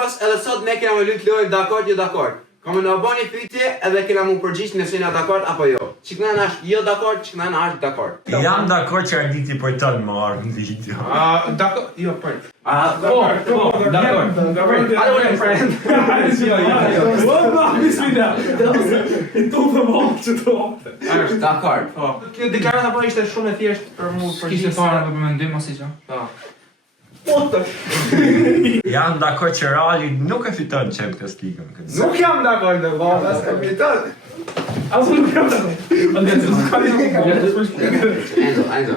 bros, edhe sot ne kena me lut lojë dakord jo dakord. Kam në bëni pyetje edhe kena mu përgjigj nëse jena dakord apo jo. Çiknana është jo dakord, çiknana është dakord. Jam dakord që Arditi për të më marrë në video. Dakord, jo për. Dakord. Hallo friend. Është dakord. Po. Kjo deklarata po ishte shumë e thjeshtë për mua për Kishte para për mendim ose çfarë? Po. Jam dakord që Reali nuk e fiton Champions League-ën këtë. Nuk jam dakord me valla, s'e fiton. Asë nuk jam dakord. Enzo.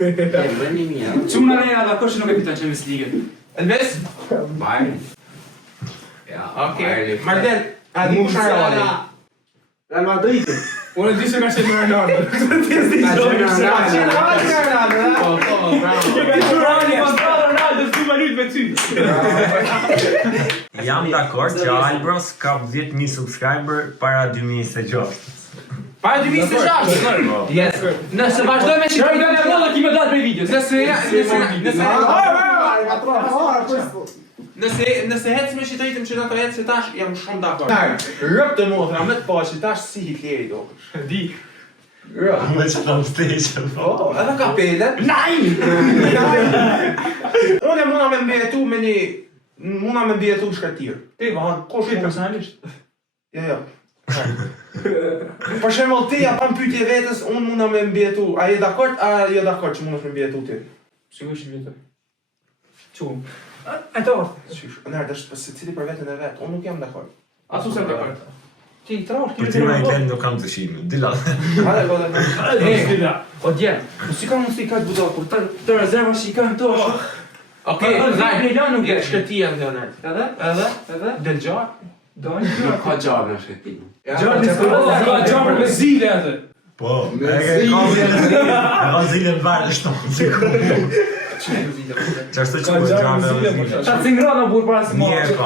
Bëni mia. Çuna ne jam dakord që nuk e fiton Champions League-ën. Elvis? Bayern. Ja, okay. Martel, a di kush është Reali? Real Madrid. Unë di se ka qenë Ronaldo. Jam dakord që Albros ka 10.000 subscriber para 2026. Para 2026? Yes. Nëse vazhdojmë me shikojmë Ne valla ki më datë për video. Nëse hecë me shitëritëm që ato hecë tash jam shumë dakord. Rëp të motra me të pashi tash si Hitleri do. Di. Me që PlayStation. Oh, edhe kapele. Nein! Unë muna me mbjetu me një muna me mbjetu shkëtir. Ti vahan, kush i personalisht? Jo. Për shembull ti ja pan pyetje vetes, unë muna me mbjetu. A je dakord? A je dakord që mundesh me mbjetu ti? Sigurisht mbjetoj. Çu. E to. Nërë, është secili për veten e vet. Unë nuk jam dakord. Asu se dakord. Ti trash Për ti me i klenë nuk kam të shime. Dila. Hale, O djem, si ka mundësi ka të budakur, të rezerva shikojnë to. Okej, Milan nuk je shkëtia në Leonard. Edhe? Del gjarë? Nuk ka gjarë në shkëtinë. Gjarë me zile atë. Po, e ka zile në varë shtonë. Që është të që për gjame dhe zile. Qa të cingrana burë para si Nje ka.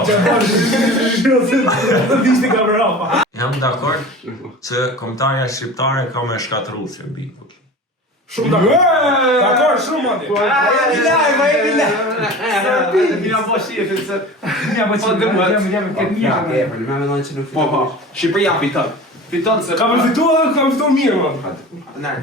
Jam dakord që kombëtarja shqiptare ka me shkatru se mbi. Shumë dakord, shumë ati. Mira po shifin se... Po, Shqipëria fiton. Fiton se... Ka me fitu mirë, man. Nërë.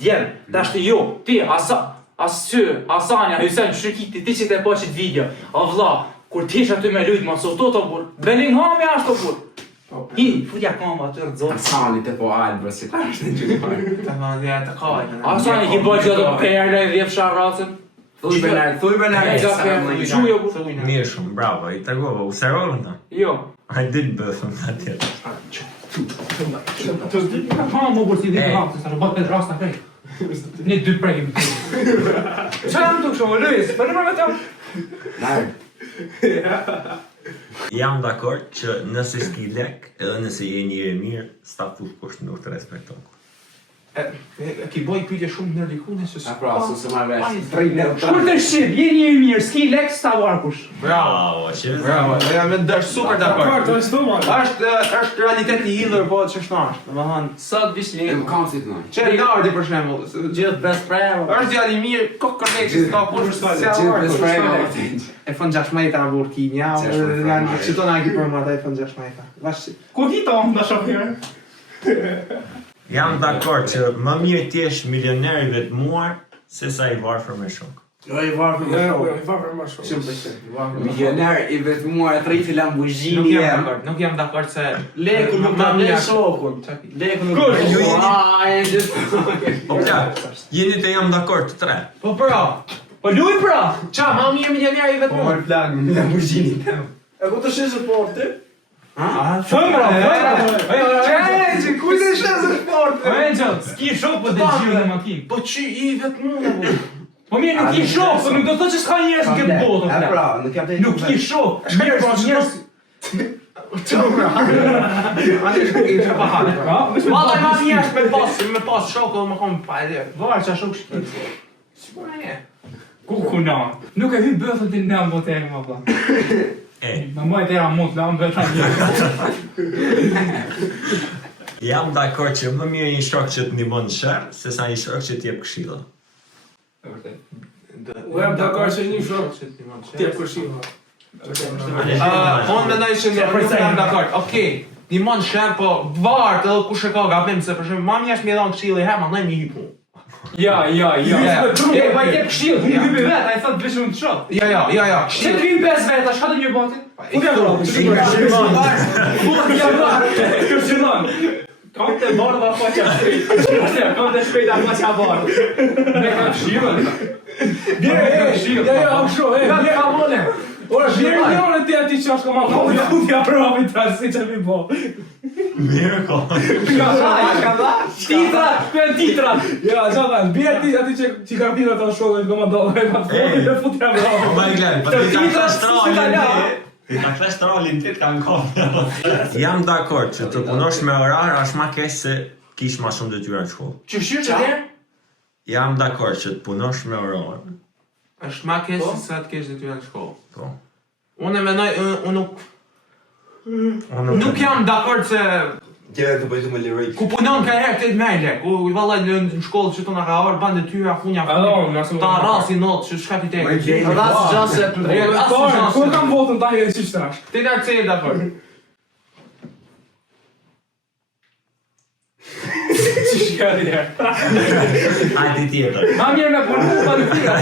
Djem, tash të jo, ti, Asanja, Hysen, Shrekiti, ti që të e po qëtë video, a vla, kur ti ish aty me lujt, ma soto të bur, Bellinghami ashtë të bur. Hi, futja kama aty rëzonë. Asanit e po albër, si ta është në gjypar. Të mandja të kajnë. Asanja ki boj që të perle, dhjef sharracën. Thuj Bernard. Gjujo bu. Mirë shumë, bravo, i tërgova, u serorën ta. Jo. A i ditë bëthëm të atjetë. Ha, më burë si ditë hapë, se sa rëbat për rasta krej. Një dy prejmë. Qa jam të kësho, Luis, për në përme të jam? Jam dakord që nëse s'ki lek, edhe nëse je njëri mirë, s'ta thush kush nuk të respekton. Ki boj pyetje shumë në likune se s'ka. Pra, se ma vesh. Shkur të shqip, je një mirë, s'ki lek, s'ta varkush. Bravo, që Bravo, jam me dësh super dakord. është të marë. Është realiteti i hidhur po ç'është ashtë. Domethënë, Sot vish një. Më kam si të nëjë. çe Lardi për shembull, Gjithë best friend. është djali i mirë, kokë koneksi s'ka kush s'ka. Gjithë best friend. E fën 6 metra burkinja, janë çitona që për më ata e fën 6 metra. Vash. Ku hito, nda shofirë? Jam dakord që më mirë t'jesh milioner i vetmuar se sa i varfër me shok. Jo i varfër më shumë. Shumë Milioner i vetmuar e trejti Lamborghini Nuk jam dakord se Leku nuk ta ble shokun. Leku nuk ta ble Po pja, jeni të jam dakord të tre. Po pra. Po luj pra! Qa, ma mirë milioner i vetmuar. flagën në Lamborghini. E ku të shishë sporti? Fëmra! Që kujtë e shesë sporti? S'ki shok po dhe gjirë dhe makinë. Po që i vetmuar. Po mirë nuk ki shok, po nuk do të që s'ka njerës në këtë botë. Pra, nuk jam të Nuk ki shok, njerës... Ati është i që pahatë. Valla ma njerës me pas shokë dhe me kom pa e dhe. Varë që a shokë shkit. Si po e nje? Ku na? Nuk e hy bëthë të në më botë e më pla. Më mojt e ra mund, la më bëta njerës. Jam dakord që më mirë një shok që të ndihmon në shërë, se sa një shok që t'jep këshilla. U jam dakord që një shumë tjep kërshima. Unë mendoj që nuk jam dakord. Okej, një mon shem, po vartë edhe kush e ka gabim, se për shembull mami është më dhon këshilli herë, mandaj më hypu. Ja. E pa jep këshill, unë hypi vet, ai thot bësh unë çot. Ja. Se të vim 5 veta, çka do një boti? Ku jam Kërshimon. Kam të bardha faqa shpejt. Kam të shpejta faqa bardhë. Me kam këshillën. Ja, shumë, Ja ka vone. Ora, vjerë njërën ti ati që është ka ma thonë, futja pravi të si që mi po. Mirë ko. Titrat. Ja, gjata, vjerë ti ati që ka pira të shollën, ka ma dollë, ka futja pravi. Ma i gledë, pa ti ka Titrat, Ti ka klesh trolin ti të kanë kohë. Jam dakord që të punosh me orar është ma keq se kish ma shumë detyra në shkollë. Qëshirë që derë? Jam dakord që të punosh me orar. është ma keq se sa të kesh detyra në shkollë. Po. Unë e mendoj, unë nuk jam dakord se Tjera të bëjtë më lirik. ku punon ka herë këtë mejle, ku vallaj në shkollë që të nga ka orë, ban detyra, funja, ta rasi notë, që shka ti tekë. Rasë gjase Ku kam votën ta një që shtash? Ti nga këtë e dakord. Që shkjeri herë. Hajde tjetër. Ma mirë me punu, pa në tira.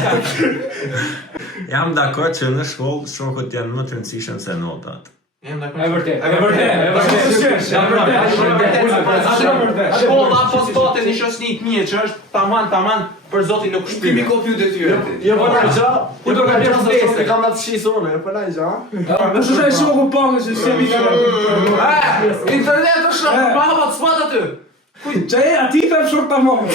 Jam dakord që në shkollë shokët janë më të rëndësishëm se notat. Jam dakord. E vërtet. Shkolla po spote një shosnik mje që është taman për zotin nuk Kemi shpime. kopju detyrat. Jo, po na gja. Ku do ka qenë Se kam atë shisone, po na gja. Në shëshaj shumë ku pangë që shemi ka... Internet është baba të spat aty. Që e ati të e shok të mëmë.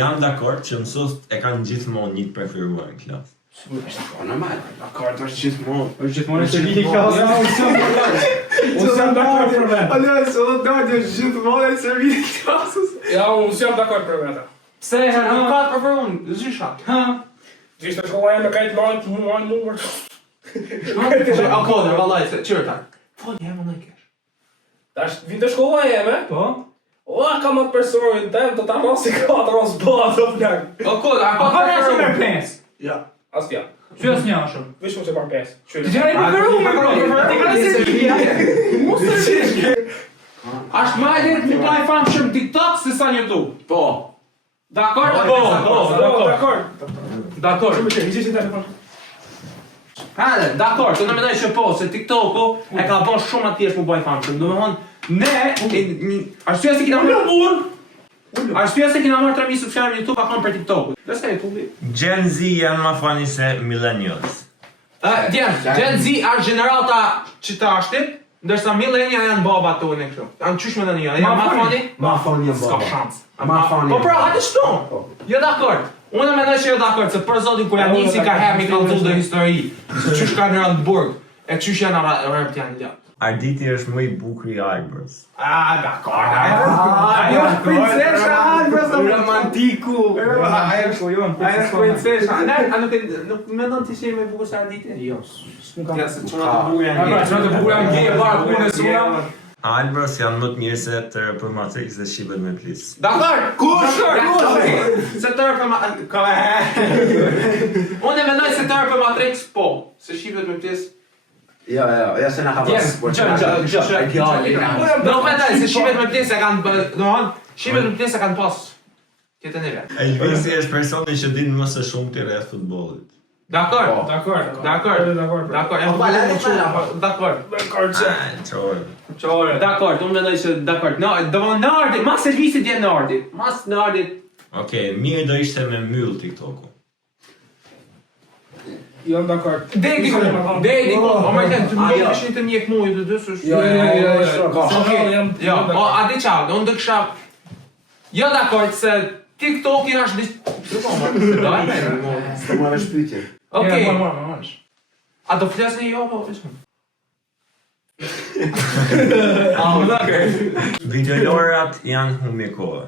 Jam dakord që mësuesit e kanë gjithmonë një të preferuar në klasë. Po normal. Dakord, është gjithmonë. Është gjithmonë se vini klasë. Unë jam dakord për vetë. Ale, se do të dojtë gjithmonë e servit klasës. Ja, unë jam dakord për vetë. Pse herë Nuk ka të preferu unë, zysha. Gjishtë shkolla e me kajtë majtë, numër. A kodër, vallaj, se qërta. Foni, e më në kesh. Tash, vinte shkolla e me, po? O, kam atë personin tem, të ta rasi 4 ose bëha të flak. O kodër, a ka të preferu? 5. Ja, as tja. Që është një ashëm? Vish mu që par 5. Ti gjera i preferu me bro. Ti ka se Ashtë ma e të një i famshëm TikTok se sa në YouTube. Po. Dakord? Dakord. Shumë që, i gjithë që të telefon. Hale, dakord, të në mendoj që po, se TikToku e ka bon shumë atjesh mu baj famshëm. Do me thonë, arsyeja se kina Arsyeja se kina marrë 3.000 subscriber në YouTube a kanë për TikToku. Dhe se YouTube. Gen Z janë ma fani se millennials. Gen Z është generata që të ashtit, ndërsa millennial janë baba të unë e kështu. Anë qysh millennial, janë ma fani? Ma fani jam Ska baba. shans. Ma fani. Po pra, hajde shtu. Jo dakord. Unë mendoj që jo dakord, se për zotin kur janë nisi ka herë mi kallzu dhe histori, se qysh ka në Randburg, e qysh janë rëpt janë ljatë. Arditi është më i bukur i Albers. Dakord. Ajo është princesha Albers, romantiku. Ajo është princesha. A nuk mendon ti se me bukur se Arditi? Jo. Ja se çuna të bukur janë. Pra, që të bukur janë gje, para punës suna. Albers janë më të mirë se të për Matrix dhe shqipen me plis. Dakord. Kush? Se tërë për Unë e mendoj se tërë për Matrix po, se shqipet me pjesë. Ja, se na ka pas. Do mendoj se shqipet me pjesë e kanë, shqipet me pjesë e kanë pas. Tjetën e vetë. Elvisi është personi që din më së shumë të rreth futbollit. Dakord. Dakord. Çore. Dakord, unë mendoj se dakord. No, do në ardit, mas servisit jenë në ardit. Mas në ardit. Okej, mirë do ishte me mbyll TikToku. Jam dakord. Degi ku. O më thënë, ti më kishin të mjek mua të dy s'është. Jo, o a di çfarë, unë do kisha jo dakord se TikToki është Së më vesh pyetje. Okej. Marrësh. A do flasni jo apo vetëm? Videolorat janë humbi kohë.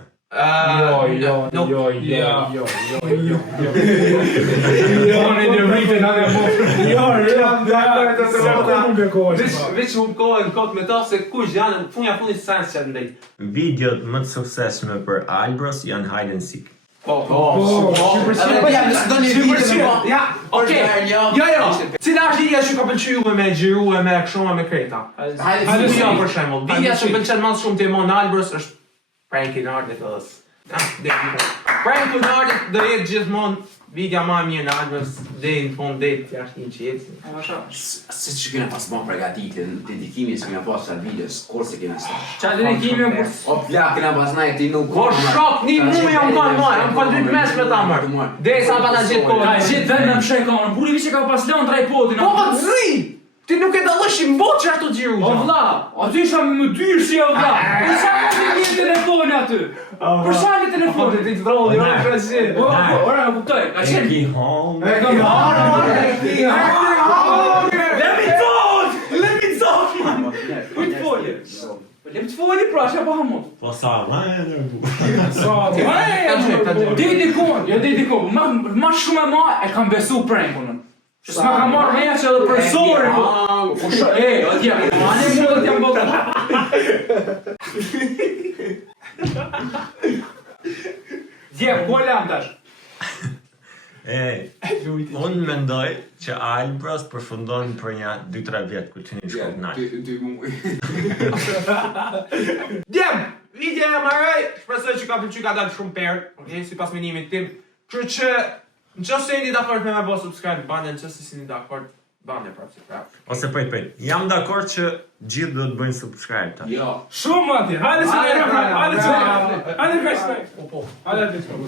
Veç hum kohën kot me ta se kush janë funja fundit sens që ndej. Videot më të suksesshme për Albros janë hide and seek. Ja, okej. Jo. Cila është lidhja që ka pëlqyer juve me xhiruar me këshoma me kreta? Hajde për shembull. Lidhja që pëlqen më shumë te Mon Albers është Frankie Nardit ose. Frankie Nardit do jetë gjithmonë vidja më e mirë në Albers deri në fund deri jashtë një qetë. Se që kena pas bon përgatitin, dedikimin që kena pas qatë videos, kur se kena sta. Qa dedikimi për... O plak, kena pas najt i nuk... Po shok, një mu jam kanë marrë, jam kanë dytë mes me ta mërë. Deri sa pa ta gjithë kohë. Ka gjithë vend me më shaj kamerën, buri vi që ka pas lënë tripodin. Po pa të zi! Ti nuk e dallëshim botë që ashtu gjiru. O vlla, aty isha më dyrë si o vlla. Për sa më një telefoni aty? Për sa një telefoni? Ti të drolli, ora krasi. Ora, e kuptoj. Ka qenë. Ki home. Let me talk, man. Kujt folje? Let të foli pra, që po hamot. Po sa vajnë Dedikon, ma shumë e ma e kam besu prankun. Që s'ma ka marrë meja që edhe përsori, po. O t'ja, anë e mundë t'jam bëllë. Dje, ku e lam tash? Unë mendoj që Albros përfundon për një 2-3 vjetë ku që një shkop nalë. 2 muaj. Djem, vidja e marrëj, shpresoj që ka pëlqyer ka dalë shumë perë, okay, sipas menimit tim. Kështu që nëse jeni dakord me më bëj subscribe, bane, nëse s'jeni dakord, bane prapë subscribe. Ose prit. Jam dakord që gjithë do të bëjnë subscribe ta. Jo. Shumë atje, hajde që ne, hajde që ne, hajde që ne, hajde që ne.